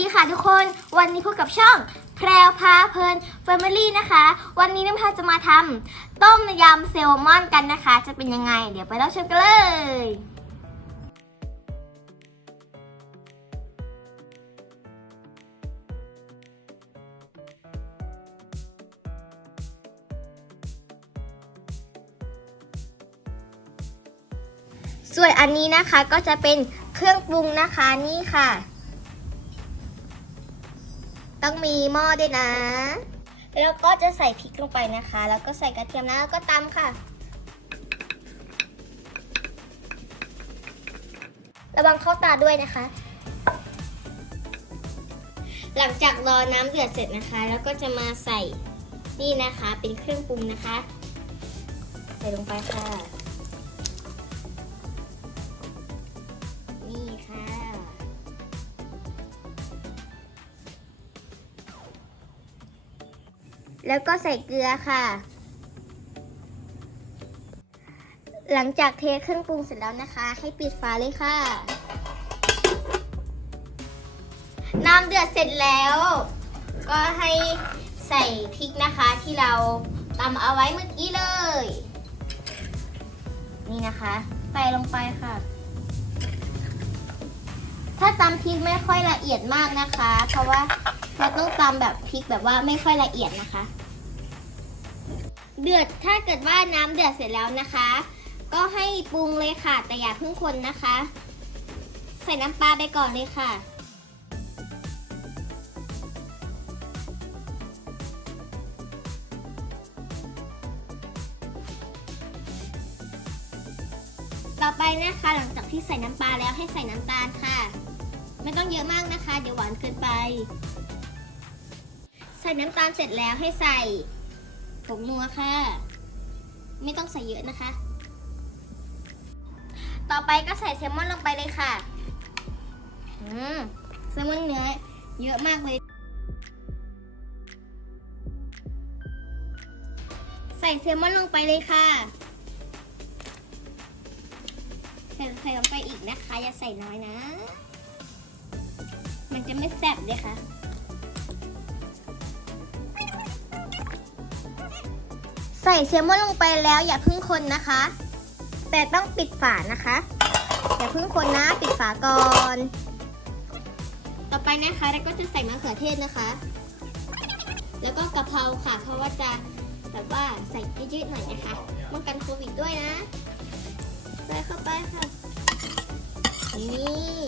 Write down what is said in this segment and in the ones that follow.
ดีค่ะทุกคน วันนี้พบกับช่องแพรวพาเพลินแฟมิลี่นะคะ วันนี้น้ำพาจะมาทำต้มยำแซลมอนกันนะคะ จะเป็นยังไง เดี๋ยวไปรับชมกันเลย ส่วนอันนี้นะคะก็จะเป็นเครื่องปรุงนะคะนี่ค่ะ ต้องมีหม้อด้วยนะ แล้วก็จะใส่พริกลงไปนะคะ แล้วก็ใส่กระเทียมนะแล้วก็ตำค่ะ ระวังเข้าตาด้วยนะคะ หลังจากรอน้ำเดือดเสร็จนะคะ แล้วก็จะมาใส่นี่นะคะ เป็นเครื่องปรุงนะคะ ใส่ลงไปค่ะ แล้วก็ใส่เกลือค่ะ หลังจากเทเครื่องปรุงเสร็จแล้วนะคะ ให้ปิดฝาเลยค่ะ น้ำเดือดเสร็จแล้ว ก็ให้ใส่พริกนะคะที่เราตำเอาไว้เมื่อกี้เลย นี่นะคะ ใส่ลงไปค่ะ ถ้าตำพริกไม่ค่อยละเอียดมากนะคะ เพราะว่าเราต้องตำแบบพริกแบบว่าไม่ค่อยละเอียดนะคะ เดือดถ้าเกิดว่าน้ำเดือดเสร็จแล้วนะคะ ก็ให้ปรุงเลยค่ะ แต่อย่าเพิ่งคนนะคะ ใส่น้ำปลาไปก่อนเลยค่ะต่อไปนะคะหลังจากที่ใส่น้ำปลาแล้วให้ใส่น้ำตาล ไม่ต้องเยอะมากนะคะ เดี๋ยวหวานเกินไป ใส่น้ำตาลเสร็จแล้วให้ใส่ผงนัวค่ะ ไม่ต้องใส่เยอะนะคะ ต่อไปก็ใส่แซลมอนลงไปเลยค่ะอืมแซลมอนเนื้อเยอะมากเลย ใส่แซลมอนลงไปเลยค่ะใส่ใส่ลงไปอีกนะคะ อย่าใส่น้อยนะ จะไม่แซ่บเลยค่ะ ใส่แซลมอนลงไปแล้วอย่าเพึ่งคนนะคะ แต่ต้องปิดฝานะคะ อย่าเพึ่งคนนะปิดฝาก่อน ต่อไปนะคะเราก็จะใส่มะเขือเทศนะคะ แล้วก็กะเพราค่ะ เพราะว่าจะแบบว่าใส่เยอะๆหน่อยนะคะป้องกันโควิดด้วยนะ ใส่เข้าไปค่ะ นี่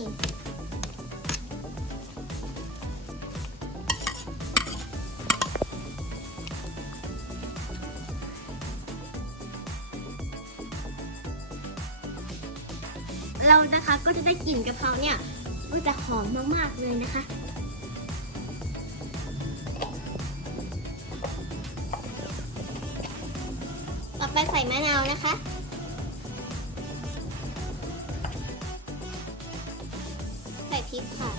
เรานะคะก็จะได้กลิ่นกะเพราเนี่ยก็จะหอมมากๆเลยนะคะ ต่อไปใส่มะนาวนะคะใส่พริกค่ะ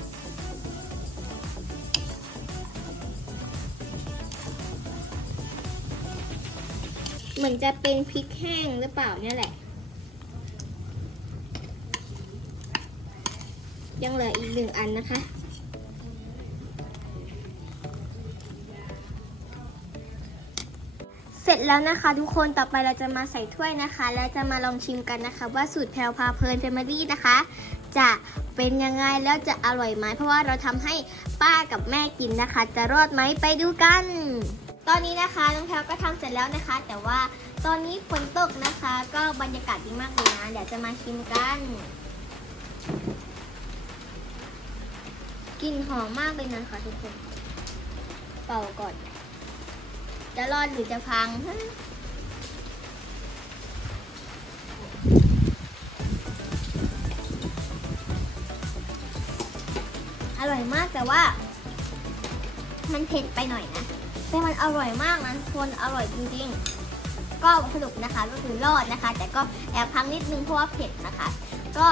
เหมือนจะเป็นพริกแห้งหรือเปล่าเนี่ยแหละ ยังเหลืออีกหนึ่งอันนะคะ เสร็จแล้วนะคะ ทุกคนต่อไปเราจะมาใส่ถ้วยนะคะ แล้วจะมาลองชิมกันนะคะ ว่าสูตรแพลวพาเพลินเฟมิลี่นะคะ จะเป็นยังไงแล้วจะอร่อยไหมเพราะว่าเราทำให้ป้ากับแม่กินนะคะ จะรอดไหมไปดูกัน ตอนนี้นะคะน้องแพลวก็ทำเสร็จแล้วนะคะ แต่ว่าตอนนี้ฝนตกนะคะ ก็บรรยากาศดีมากเลยนะเดี๋ยวจะมาชิมกัน กลิ่นหอมมากเลยนะคะทุกคน เป่าก่อน จะรอดหรือจะพังอร่อยมากแต่ว่า มันเผ็ดไปหน่อยนะ แต่มันอร่อยมากนะคนอร่อยจริงๆ ก็สรุปนะคะก็คือรอดนะคะ แต่ก็แอบพังนิดนึงเพราะว่าเผ็ดนะคะ ก็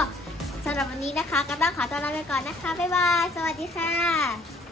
สำหรับวันนี้นะคะก็ต้องขอตัวลาไปก่อนนะคะ บ๊ายบาย สวัสดีค่ะ